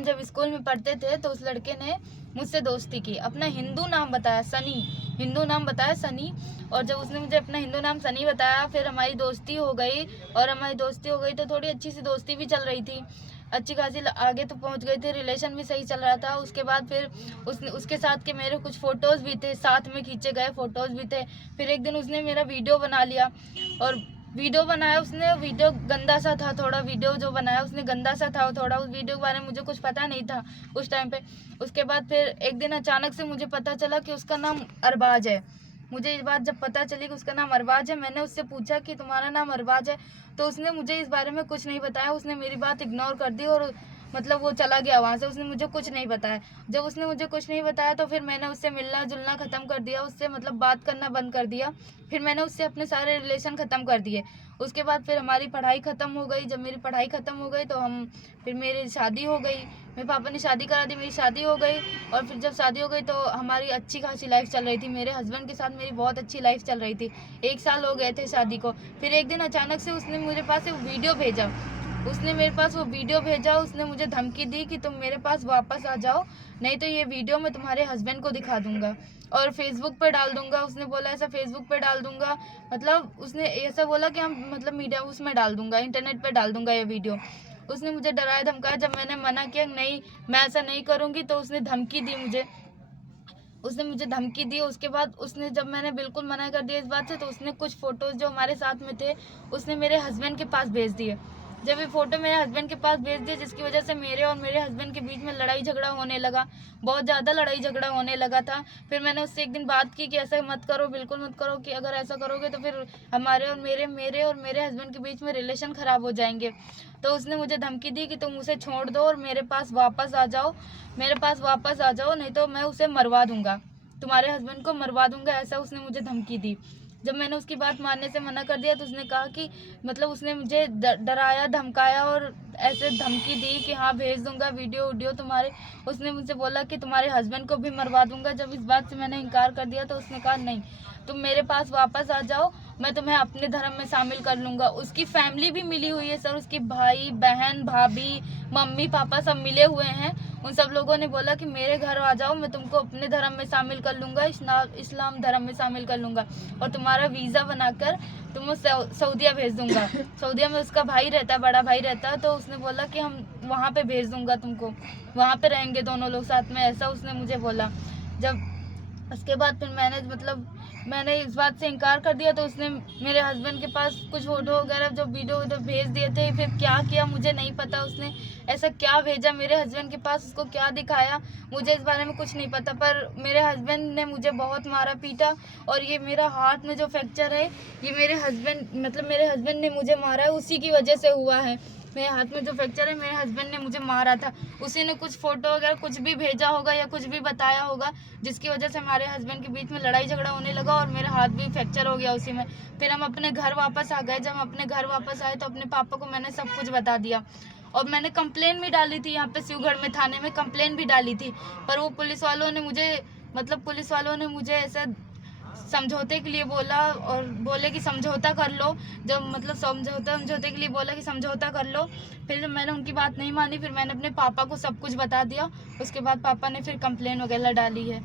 हम जब स्कूल में पढ़ते थे तो उस लड़के ने मुझसे दोस्ती की, अपना हिंदू नाम बताया सनी, हिंदू नाम बताया सनी। और जब उसने मुझे अपना हिंदू नाम सनी बताया, फिर हमारी दोस्ती हो गई। और हमारी दोस्ती हो गई तो थोड़ी अच्छी सी दोस्ती भी चल रही थी, अच्छी खासी आगे तो पहुंच गई थी, रिलेशन भी सही चल रहा था। उसके बाद फिर उसके साथ के मेरे कुछ फ़ोटोज़ भी थे, साथ में खींचे गए फ़ोटोज़ भी थे। फिर एक दिन उसने मेरा वीडियो बना लिया, और वीडियो बनाया उसने, वीडियो गंदा सा था थोड़ा, वीडियो जो बनाया उसने गंदा सा था थोड़ा। उस वीडियो के बारे में मुझे कुछ पता नहीं था उस टाइम पे। उसके बाद फिर एक दिन अचानक से मुझे पता चला कि उसका नाम अरबाज है। मुझे इस बात जब पता चली कि उसका नाम अरबाज है, मैंने उससे पूछा कि तुम्हारा नाम अरबाज है, तो उसने मुझे इस बारे में कुछ नहीं बताया। उसने मेरी बात इग्नोर कर दी और मतलब वो चला गया वहाँ से, उसने मुझे कुछ नहीं बताया। जब उसने मुझे कुछ नहीं बताया तो फिर मैंने उससे मिलना जुलना ख़त्म कर दिया, उससे मतलब बात करना बंद कर दिया। फिर मैंने उससे अपने सारे रिलेशन ख़त्म कर दिए। उसके बाद फिर हमारी पढ़ाई ख़त्म हो गई। जब मेरी पढ़ाई ख़त्म हो गई तो फिर मेरी शादी हो गई, मेरे पापा ने शादी करा दी, मेरी शादी हो गई। और फिर जब शादी हो गई तो हमारी अच्छी खासी लाइफ चल रही थी, मेरे हस्बैंड के साथ मेरी बहुत अच्छी लाइफ चल रही थी। 1 साल हो गए थे शादी को। फिर एक दिन अचानक से उसने मेरे पास एक वीडियो भेजा, उसने मेरे पास वो वीडियो भेजा। उसने मुझे धमकी दी कि तुम मेरे पास वापस आ जाओ, नहीं तो ये वीडियो मैं तुम्हारे हस्बैंड को दिखा दूंगा और फेसबुक पे डाल दूंगा। उसने बोला ऐसा फेसबुक पे डाल दूंगा, मतलब उसने ऐसा बोला कि हम मतलब मीडिया उसमें डाल दूंगा, इंटरनेट पे डाल दूंगा ये वीडियो। उसने मुझे डराया धमकाया। जब मैंने मना किया नहीं मैं ऐसा नहीं करूँगी, तो उसने धमकी दी मुझे, उसने मुझे धमकी दी। उसके बाद उसने जब मैंने बिल्कुल मना कर दिया इस बात से, तो उसने कुछ फ़ोटोज़ जो हमारे साथ में थे उसने मेरे हस्बैंड के पास भेज दिए। जब ये फ़ोटो मेरे हस्बैंड के पास भेज दिए, जिसकी वजह से मेरे और मेरे हस्बैंड के बीच में लड़ाई झगड़ा होने लगा, बहुत ज़्यादा लड़ाई झगड़ा होने लगा था। फिर मैंने उससे एक दिन बात की कि ऐसा मत करो, बिल्कुल मत करो, कि अगर ऐसा करोगे तो फिर हमारे और मेरे हस्बैंड के बीच में रिलेशन ख़राब हो जाएंगे। तो उसने मुझे धमकी दी कि तुम उसे छोड़ दो और मेरे पास वापस आ जाओ, मेरे पास वापस आ जाओ, नहीं तो मैं उसे मरवा दूंगा, तुम्हारे हस्बैंड को मरवा दूंगा, ऐसा उसने मुझे धमकी दी। जब मैंने उसकी बात मानने से मना कर दिया तो उसने कहा कि मतलब उसने मुझे डराया धमकाया और ऐसे धमकी दी कि हाँ भेज दूंगा वीडियो तुम्हारे। उसने मुझसे बोला कि तुम्हारे हस्बैंड को भी मरवा दूंगा। जब इस बात से मैंने इनकार कर दिया तो उसने कहा नहीं, तुम मेरे पास वापस आ जाओ, मैं तुम्हें अपने धर्म में शामिल कर लूँगा। उसकी फैमिली भी मिली हुई है सर, उसकी भाई बहन भाभी मम्मी पापा सब मिले हुए हैं। उन सब लोगों ने बोला कि मेरे घर आ जाओ, मैं तुमको अपने धर्म में शामिल कर लूँगा, इस्लाम धर्म में शामिल कर लूँगा और तुम्हारा वीज़ा बनाकर तुम सऊदीया भेज दूँगा। सऊदीया में उसका भाई रहता है, बड़ा भाई रहता है, तो उसने बोला कि हम वहाँ पे भेज दूँगा तुमको, वहाँ पे रहेंगे दोनों लोग साथ में, ऐसा उसने मुझे बोला। जब उसके बाद फिर मैंने इस बात से इनकार कर दिया तो उसने मेरे हस्बैंड के पास कुछ फ़ोटो वगैरह जो वीडियो भेज दिए थे। फिर क्या किया मुझे नहीं पता, उसने ऐसा क्या भेजा मेरे हस्बैंड के पास, उसको क्या दिखाया मुझे इस बारे में कुछ नहीं पता। पर मेरे हस्बैंड ने मुझे बहुत मारा पीटा और ये मेरा हाथ में जो फ्रैक्चर है ये मेरे हस्बैंड ने मुझे मारा है, उसी की वजह से हुआ है। मेरे हाथ में जो फ्रैक्चर है मेरे हस्बैंड ने मुझे मारा था, उसी ने कुछ फ़ोटो वगैरह कुछ भी भेजा होगा या कुछ भी बताया होगा, जिसकी वजह से हमारे हस्बैंड के बीच में लड़ाई झगड़ा होने लगा और मेरा हाथ भी फ्रैक्चर हो गया उसी में। फिर हम अपने घर वापस आ गए। जब हम अपने घर वापस आए तो अपने पापा को मैंने सब कुछ बता दिया और मैंने कंप्लेन भी डाली थी, यहाँ पे शिवगढ़ में थाने में कंप्लेन भी डाली थी। पर वो पुलिस वालों ने मुझे ऐसा समझौते के लिए बोला और बोले कि समझौता कर लो, जब मतलब समझौते के लिए बोला कि समझौता कर लो। फिर जब मैंने उनकी बात नहीं मानी, फिर मैंने अपने पापा को सब कुछ बता दिया। उसके बाद पापा ने फिर कंप्लेन वगैरह डाली है।